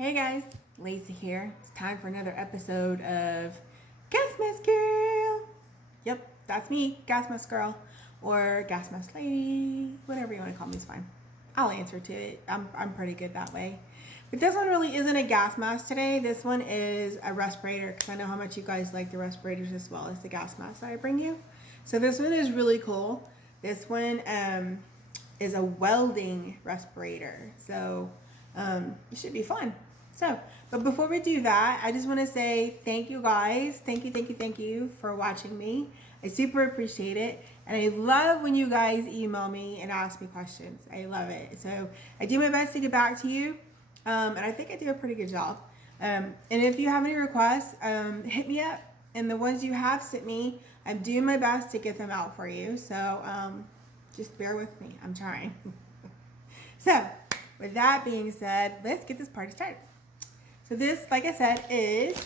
Hey guys, Lacey here. It's time for another episode of Gas Mask Girl. Yep, that's me, Gas Mask Girl, or Gas Mask Lady, whatever you want to call me is fine. I'll answer to it. I'm pretty good that way. But this one really isn't a gas mask today. This one is a respirator because I know how much you guys like the respirators as well as the gas mask that I bring you. So this one is really cool. This one is a welding respirator. So it should be fun. So, but before we do that, I just want to say thank you guys. Thank you for watching me. I super appreciate it. And I love when you guys email me and ask me questions. I love it. So I do my best to get back to you. And I think I do a pretty good job. And if you have any requests, hit me up. And the ones you have sent me, I'm doing my best to get them out for you. So just bear with me. I'm trying. So with that being said, let's get this party started. So this, like I said, is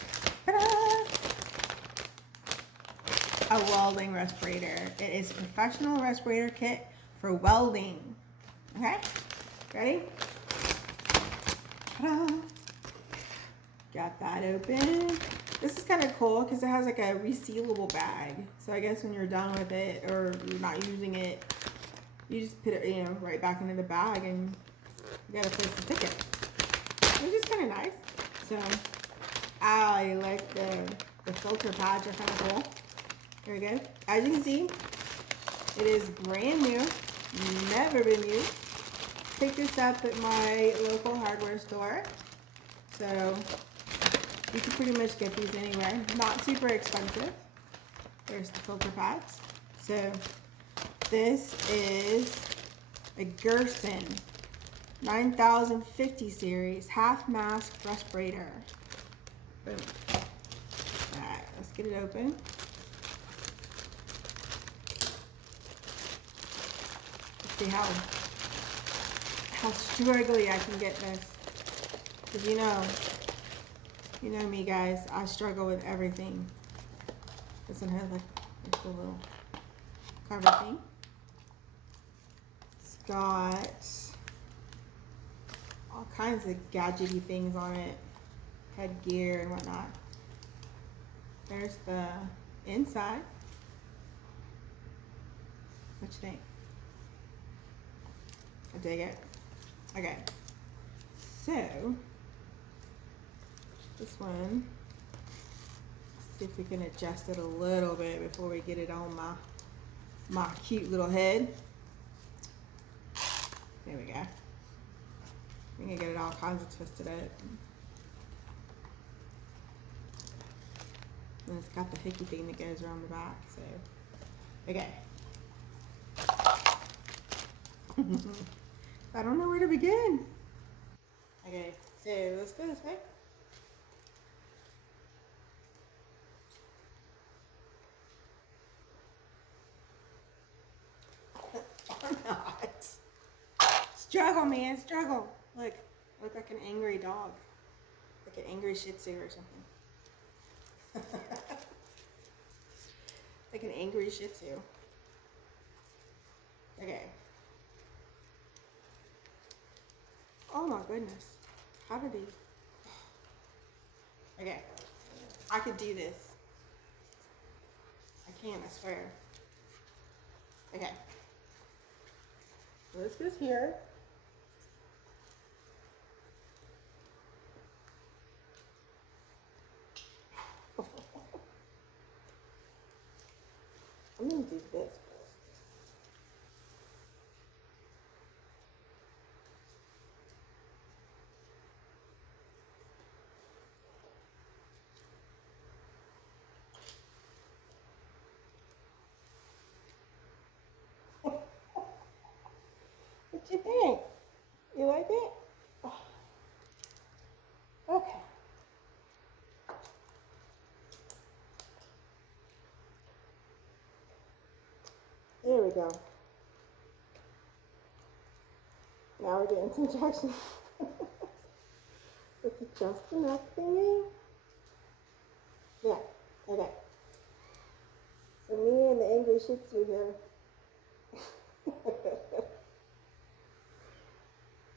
a welding respirator. It is a professional respirator kit for welding. Okay, ready? Ta-da. Got that open. This is kind of cool because it has like a resealable bag. So I guess when you're done with it or you're not using it, you just put it, right back into the bag and you got a place to stick it. Which is kind of nice. So I like the filter pads are kind of cool. There we go. As you can see, it is brand new, never been used. Picked this up at my local hardware store. So you can pretty much get these anywhere. Not super expensive. There's the filter pads. So this is a Gerson 9050 series half mask respirator. Boom. Alright, let's get it open. Let's see how struggly I can get this. Because you know me guys, I struggle with everything. This one has like a little cover thing. It's got all kinds of gadgety things on it, headgear and whatnot. There's the inside. What you think? I dig it. Okay, so this one, let's see if we can adjust it a little bit before we get it on my cute little head. There we go. We can get it all kinds of twisted up. And it's got the hooky thing that goes around the back, so. Okay. I don't know where to begin. Okay, so let's go this way. Or not. Struggle, man, struggle. Look like an angry dog. Like an angry Shih Tzu or something. Like an angry Shih Tzu. Okay. Oh my goodness. How did he? Okay. I could do this. I can, I swear. Okay. So this goes here. I'm gonna do this first. What you think? You like it? Oh. Okay. There we go. Now we're getting some traction. Is it just enough thingy? Yeah, okay. So me and the angry Shih Tzu here.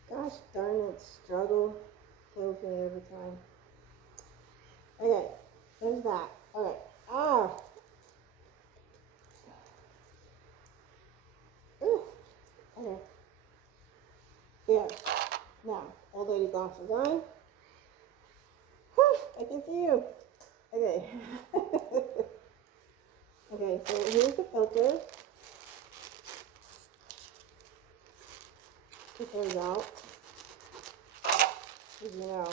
Gosh darn it, struggle. kills me every time. Okay, there's that. Okay. Ah. Ooh. Okay. Yeah. Now, old lady glasses on. Whew, I can see you. Okay. Okay, so here's the filter. Take those out. As you know,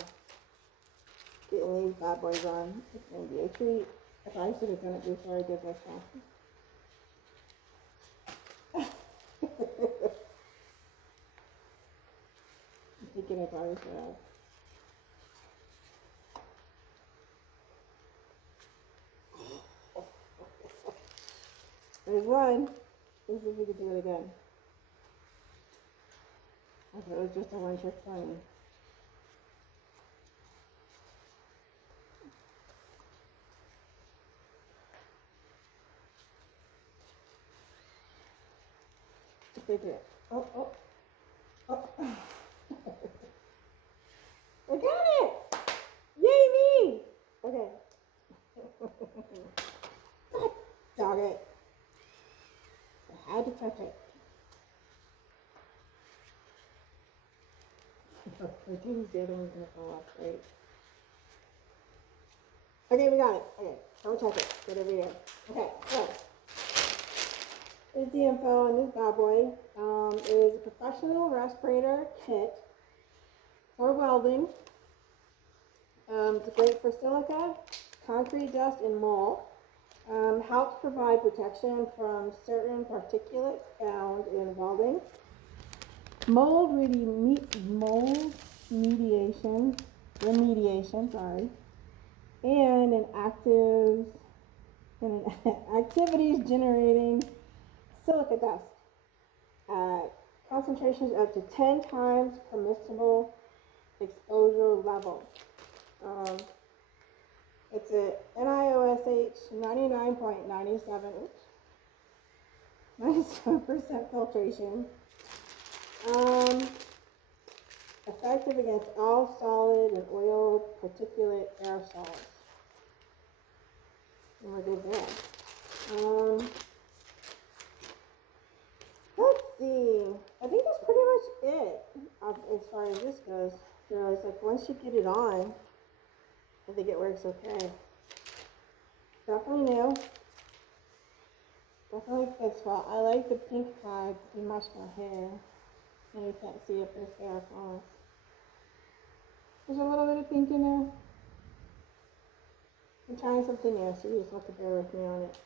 getting these bad boys on is going to be a treat. I probably should have done it before I did this one. I'm thinking I probably should have. There's one. Let's see if we can do it again. Okay, it was just a one-trick pony. They did. Oh, oh, oh. I got it! Yay me! Okay. Dog it. I had to touch it. I think the other one's gonna fall off, right? Okay, we got it. Okay, don't touch it. Put it over here. Okay, so here's the info on this bad boy. It is a professional respirator kit for welding. It's great for silica, concrete dust, and mold. Helps provide protection from certain particulates found in welding. Mold remediation, sorry, and activities generating silica dust at concentrations up to 10 times permissible exposure level. It's a NiOSH 97% filtration. Effective against all solid and oil particulate aerosols. And we're good there. Let's see. I think that's pretty much it as far as this goes. So it's like once you get it on, I think it works okay. Definitely new. Definitely fits well. I like the pink tag to match my hair. And you can't see if there's hair on. There's a little bit of pink in there. I'm trying something new, so you just have to bear with me on it.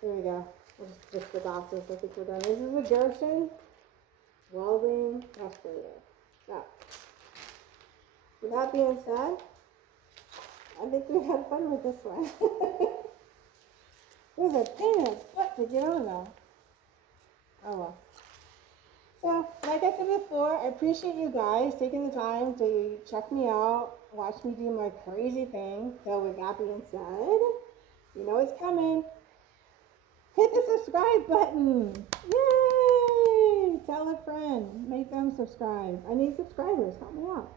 There we go. We'll just fix the glasses. I think we're done. This is a Gershon Welding Respirator. So, with that being said, I think we've had fun with this one. It was a pain in the butt to get on though. Oh well. So, like I said before, I appreciate you guys taking the time to check me out, watch me do my crazy thing. So with that being said, you know it's coming. Hit the subscribe button. Yay! Tell a friend. Make them subscribe. I need subscribers. Help me out.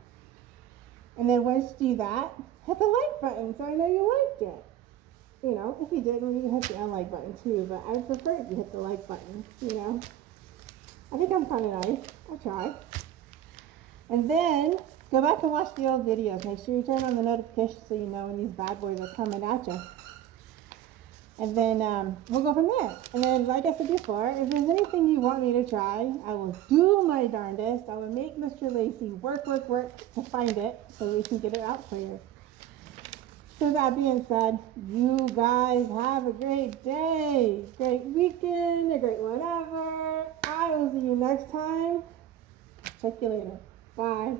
And then once you do that, hit the like button so I know you liked it. You know, if you didn't, you can hit the unlike button too, but I prefer if you hit the like button, you know. I think I'm kind of nice. I tried. And then go back and watch the old videos. Make sure you turn on the notifications so you know when these bad boys are coming at you. And then we'll go from there. And then, like I said before, if there's anything you want me to try, I will do my darndest. I will make Mr. Lacey work to find it so we can get it out for you. So that being said, you guys have a great day, great weekend, a great whatever. I will see you next time. Check you later. Bye.